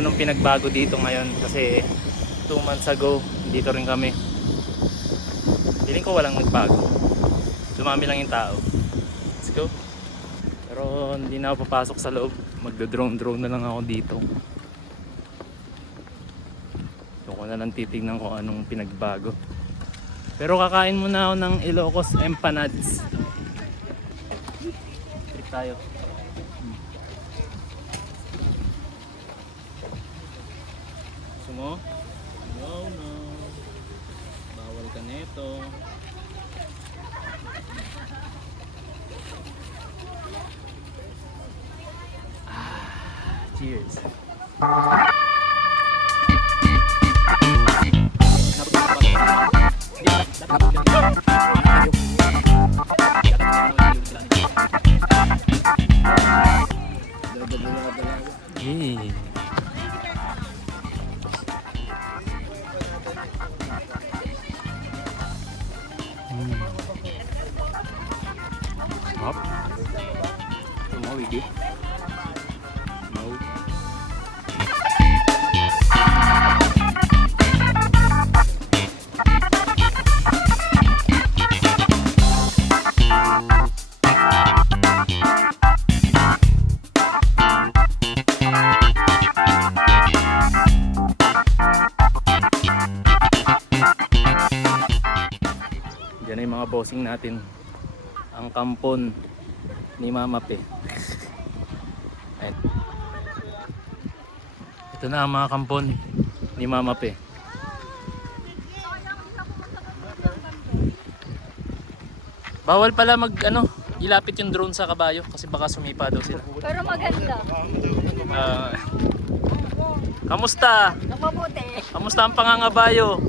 anong pinagbago dito ngayon kasi 2 months ago dito rin kami. Feeling ko walang nagbago, dumami lang yung tao. Let's go. Pero hindi na ako papasok sa loob, magdo-drone na lang ako dito. Doon ko na lang titignan kung anong pinagbago. Pero kakain muna ako ng Ilocos Empanadas. Trip tayo. Gusto mo? No. Bawal ka nito. Cheers. Hey. Up. Mau lagi. Mau. Diyan na yung mga bossing natin. Ang kampon ni Mama Pe. Ayan. Ito na ang mga kampon ni Mama Pe. Bawal pala ilapit yung drone sa kabayo kasi baka sumipa daw sila. Pero maganda. Kamusta? Mabuti. Kamusta ang pangangabayo?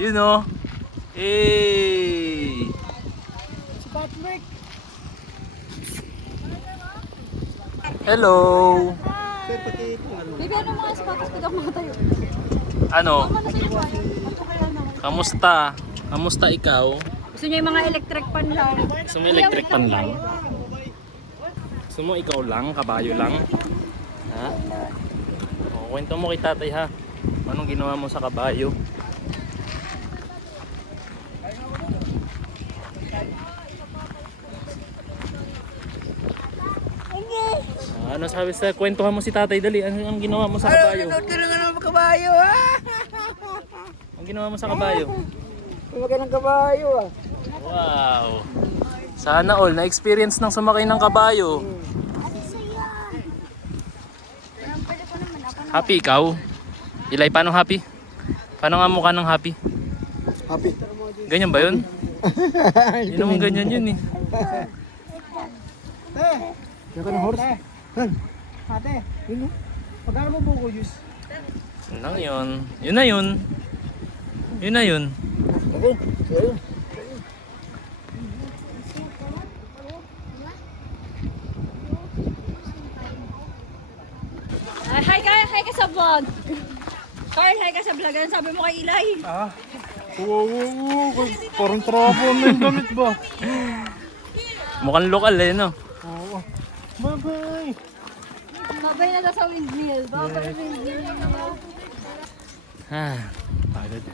Yun o. Hey! Patrick. Hello! Bibi, ano mga sapatos ko daw makatayo? Ano? Ano sa iyo? Ito kaya naman. Kamusta? Kamusta ikaw? Gusto niyo yung mga electric pan lang? Gusto mo electric pan lang? Gusto mo ikaw lang? Kabayo lang? Ha? O, kwento mo kay tatay ha. Anong ginawa mo sa kabayo? Ano sabi sa kwentuhan mo si tatay dali? Ano ang ginawa mo sa kabayo? Nanonood ka na nga ng kabayo, ha? Ang ginawa mo sa kabayo? Sumakay ng kabayo, ha? Wow! Sana all na-experience ng sumakay ng kabayo. Happy ikaw? Ilay, paano happy? Paano nga mukha ng happy? Happy. Ganyan ba yun? Hindi naman ganyan yun eh. Yan ka ng horse? Ate, yun, pagkano mo buko juice? Yun lang yun. Yun na yun. Yun na yun. Okay, ayun. Hi ka sa vlog. Carl, hi ka sa vlog. Ano sabi mo kay Ilay? Parang trapo na yung damit ba? Mukhang lokal eh no? Oo. Bye-bye. Mabay na daw sa windmill. Babay sa windmill. Pagod.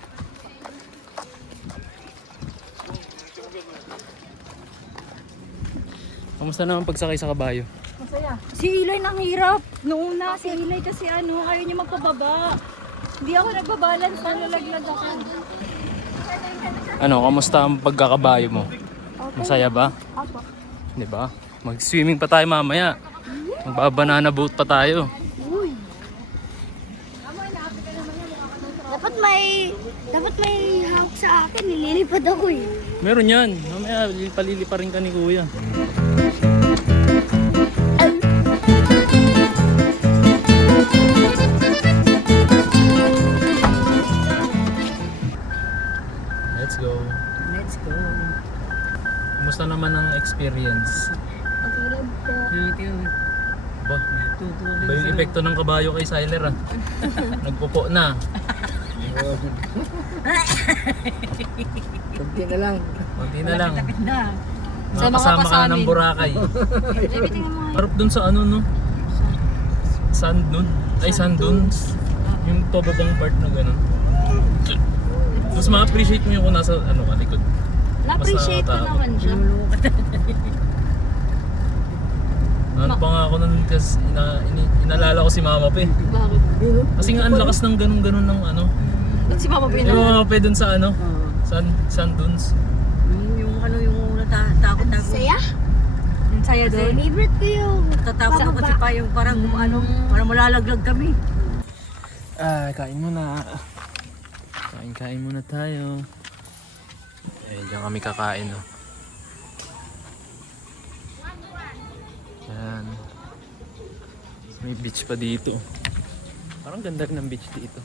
Kamusta naman pagsakay sa kabayo? Masaya. Si Ilay nang hirap. Noong una, si Ilay kasi ayaw niya magpababa. Hindi ako nagbabalance. Nalaglag ako. Ano, kamusta ang pagkakabayo mo? Okay. Masaya ba? Apo. Di ba? Mag-swimming pa tayo mamaya. Magba-banana boat pa tayo. Uy. Dapat may hawak sa akin. Nililipad ako eh. Meron yan. Mamaya palilipa rin ka ni kuya. Let's go. Let's go. Kumusta naman ang experience? Pagkilab ko. Ba, ba yung epekto ng kabayo kay Siler ah? Nagpupo na. Kunti na lang. Konti na lang. Sa mga Makasama ka na pasamin. ng Boracay. Everything mo. Harap dun sa ano no? sand dune. Ay, sand dunes. Yung pababang part na gano'n. Mas ma-appreciate mo yung kung nasa ano ka, likod. Na-appreciate ko nakakatakot. naman siya. Ano pa nga ako nun kasi inalala ko si Mama Pa eh. Bakit? Kasi nga ang lakas ng ganun-ganun ng ano. Ba't si Mama Yung Pina? Mama Pa dun sa ano, sand dunes. Yung ano yung natatakot ako. Saya? Ang saya doon? Favorite ko yung tatakot ako kasi pa yung parang ano, parang malalaglag kami. Kain muna. Kain muna tayo. Diyan kami kakain, no. Yan. May beach pa dito. Parang ganda rin ng beach dito.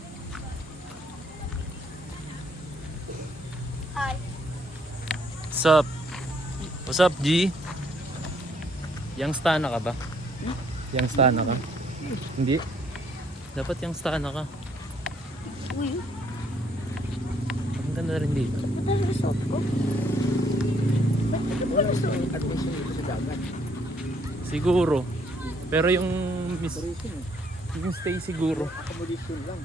Hi. What's up? What's up, G? Youngstana ka ba? Youngstana ka? Hindi? Dapat youngstana ka. Uy, Ang ganda rin dito. ba't ang resort ko? Siguro. Pero yung yung stay siguro. Accommodation lang.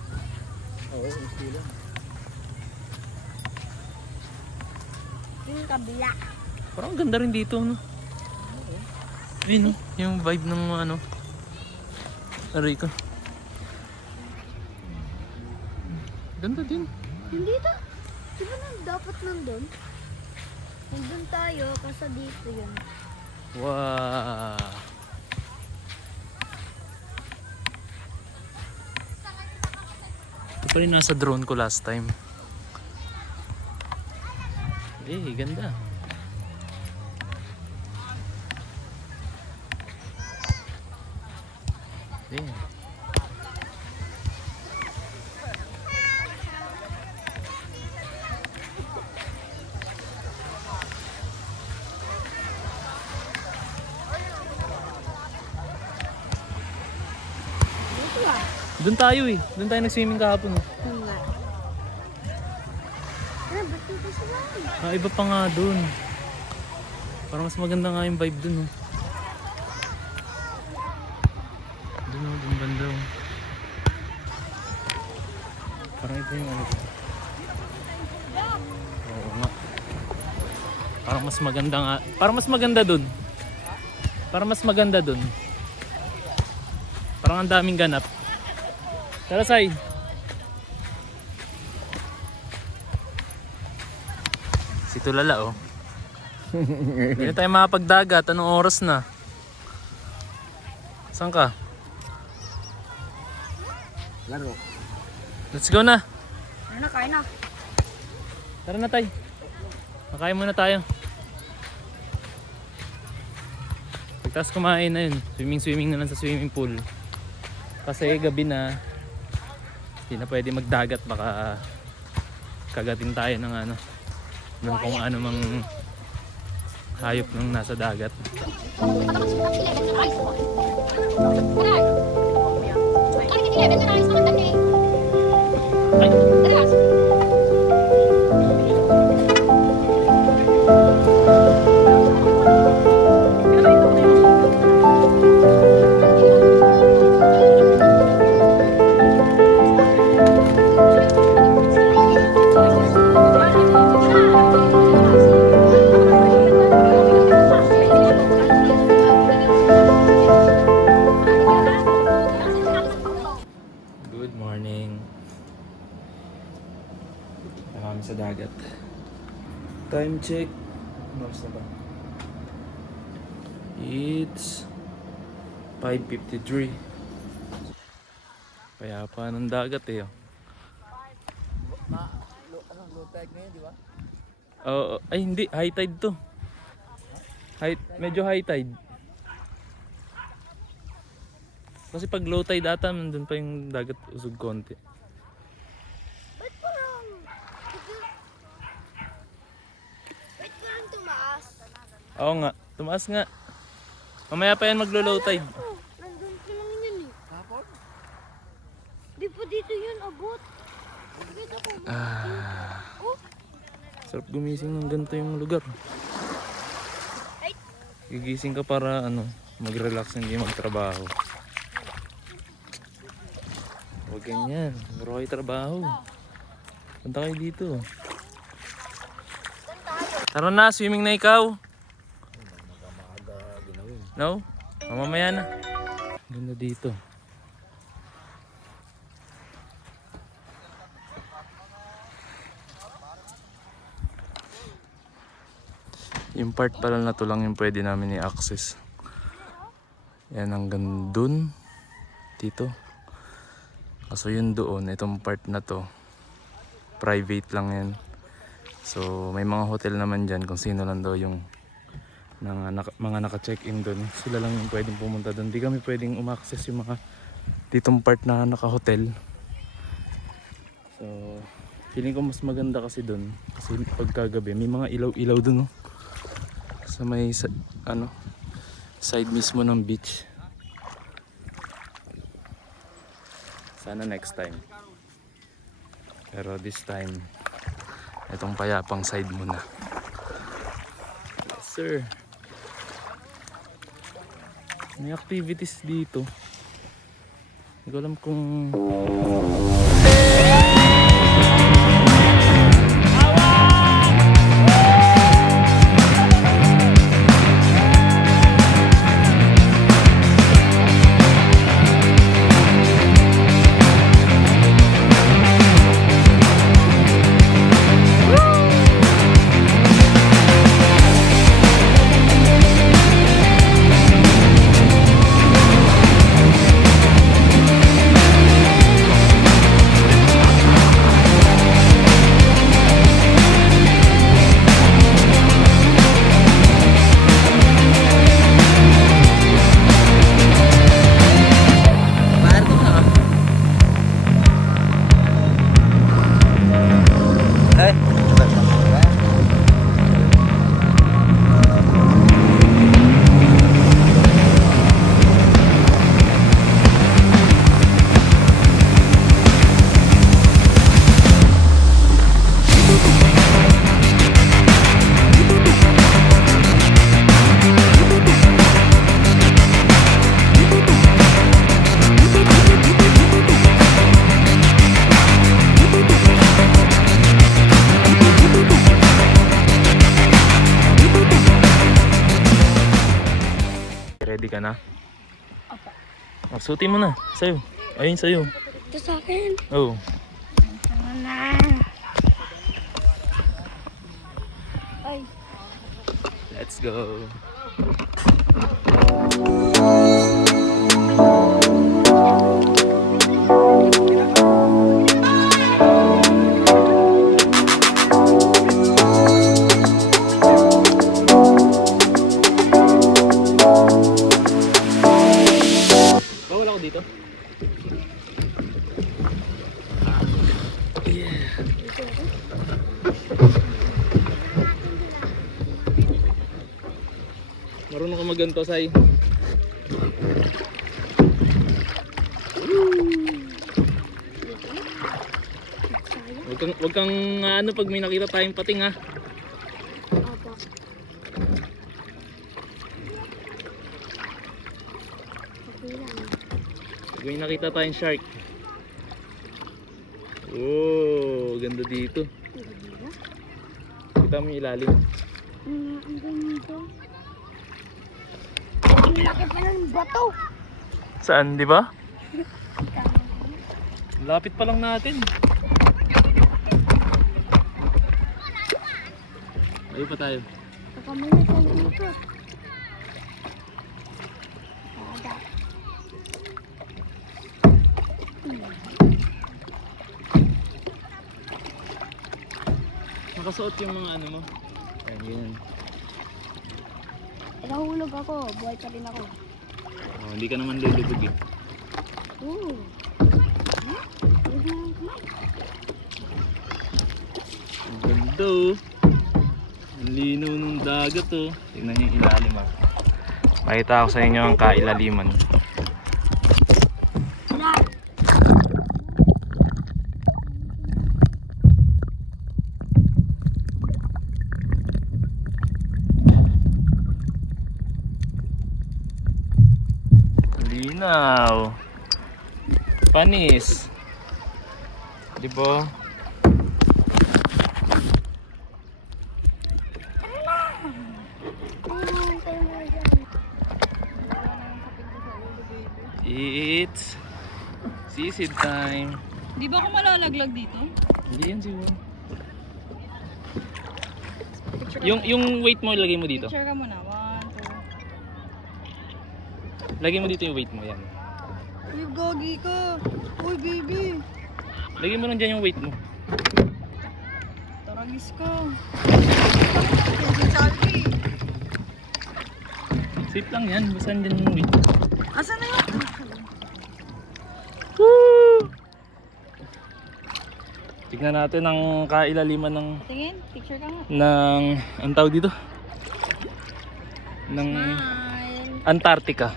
Oo, stay lang. Yung kabila. Parang ang ganda rin dito, no? Yun, no? Yung vibe ng ano. Aray ko. Ganda din. Yung dito? Di ba dapat nandun? Nandun tayo, kasi dito yun. Wow. Ito pa rin nasa drone ko last time. Ganda. Doon tayo eh. Doon tayo nag-swimming kahapon. Ano nga? Ba't dito sila? Iba pa nga doon. Parang mas maganda nga yung vibe doon. Oh. Doon banda. Oh. Parang ito yung ano. Oo nga. Parang mas maganda nga. Parang mas maganda doon. Parang ang daming ganap. Tara, Sai. Si Tulala, oh. Hindi na tayo makapagdagat. Anong oras na? Saan ka? Laro. Let's go na. Ano na, kain na. Tara na, Tay. Makain muna tayo. Pagtas kumain na yun. Swimming na lang sa swimming pool. Kasi gabi na. Hindi na pwede magdagat. Baka kagatin tayo ng ano. Ng kung ano mang hayop ng nasa dagat. Good morning. Punta kami sa dagat. Time check. Ano oras na ba? It's 5:53. Kaya pa ng dagat eh. Oh. Low tide ngayon, di ba? Oo, ay hindi, high tide to. Medyo high tide. Kasi pag low tide ata, nandun pa yung dagat usog konti. Ba't parang... Ba't parang tumaas? Oo nga, tumaas nga. Mamaya pa yan maglo-low tide. Oh, nandun ko lang yun eh. Hapon? Di pa dito yun, abot. Dito ko. Oh, Sarap gumising ng ganito yung lugar. Gigising ka para ano, mag-relax, hindi magtrabaho. Huwag ganyan. Puro kayo trabaho. Punta kayo dito. Tara na, swimming na ikaw. No? Mamamaya na. Ganda dito. Yung part pala na to lang yung pwede namin i-access. Yan hanggang dun. Dito. Kaso yun doon, itong part na to, private lang yan. So may mga hotel naman dyan kung sino lang daw yung mga naka-check-in doon. Sila lang yung pwedeng pumunta doon. Di kami pwedeng umaccess yung mga ditong part na naka-hotel. So feeling ko mas maganda kasi doon. Kasi pagkagabi may mga ilaw-ilaw doon, no? Sa may side mismo ng beach. Sana next time. Pero this time, itong payapang side muna. Yes, sir. May activities dito. Hindi ko alam kung... Ready ka na? Opo. Suotin mo na. Sa'yo. Ayun sa'yo. Ito sa akin. Oh. Ano na? Ay. Let's go. Bawal ako dito. Yeah. Marunong ka maganto, Sai. Wag kang ano pag may nakita tayong pating, ha. Opo. Okay lang. Pag may nakita tayong shark. Oh, ganda dito. Kita mo yung ilalim. Ang ganito. Ang laki pa ng bato. Saan, di ba? Lapit pa lang natin. Ayun pa tayo. Kakamay ka dito. Ada. Nakasuot yung mga ano mo. Ayan. Nahulog ako. Buhay pa rin ako. Oh, hindi ka naman lulubog, eh. Oo. Ang ganda, oh. Ang linaw ng dagat, oh. Tingnan niyo yung ilalim, ah. Pakita ko sa inyo ang kailaliman. Linaw. Panis. Di ba? It's sisid time. Di ba ako malalaglag dito? Hindi yan siguro. Yung weight mo, lagay mo dito. Picture ka muna. 1, 2. Lagay mo dito yung weight mo, yan. Uy, gagi ka. Uy, baby. Lagay mo lang dyan yung weight mo. Taragis ka. Safe lang yan, basta dyan yung weight. Asan na yun? Woo! Tignan natin ang kailaliman ng Tingin, picture ka nga. ang tawag dito? Ng Smile. Antarctica.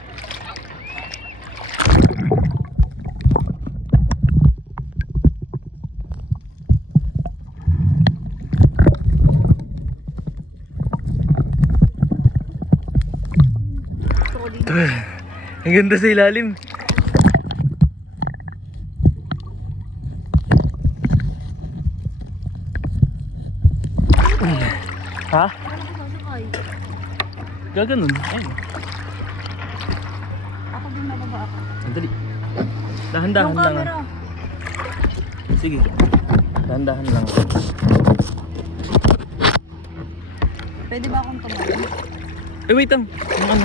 Ang ganda sa ilalim. Ha? Gaganon. Ayun. Ako din nababa ako. Dali. Dahan-dahan Yung lang. camera. Sige. Dahan-dahan lang. Pwede ba akong tumawag? Eh wait lang. Yung ano.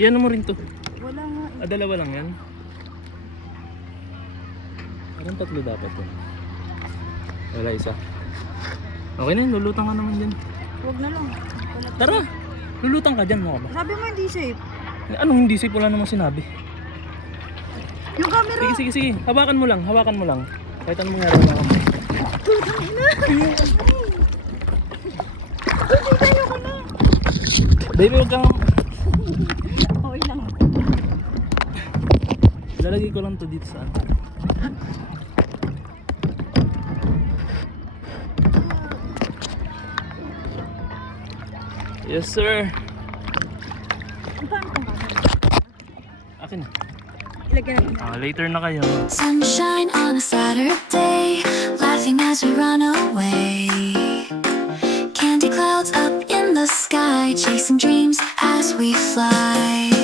Iyan mo rin to. Wala nga. Dalawa lang yan. Parang 3 dapat to. Wala isa. Okay na yun. Lulutang ka naman dyan. Huwag na lang. Wala. Tara. Lulutang ka dyan. Mo ba? Sabi mo hindi safe. Anong hindi safe? Wala namang sinabi. Yung camera. Sige, sige, sige. Hawakan mo lang. Hawakan mo lang. Kahit anong mangyari na ako. Tayo ko na. Baby, huwag kang... Okay lang. Lalagay ko lang to dito sa ano. Yes, sir. Paano kung camera? Akin na. Ilagay natin. Later na kayo. Sunshine on a Saturday, laughing as we run away. Candy clouds up in the sky, chasing dreams as we fly.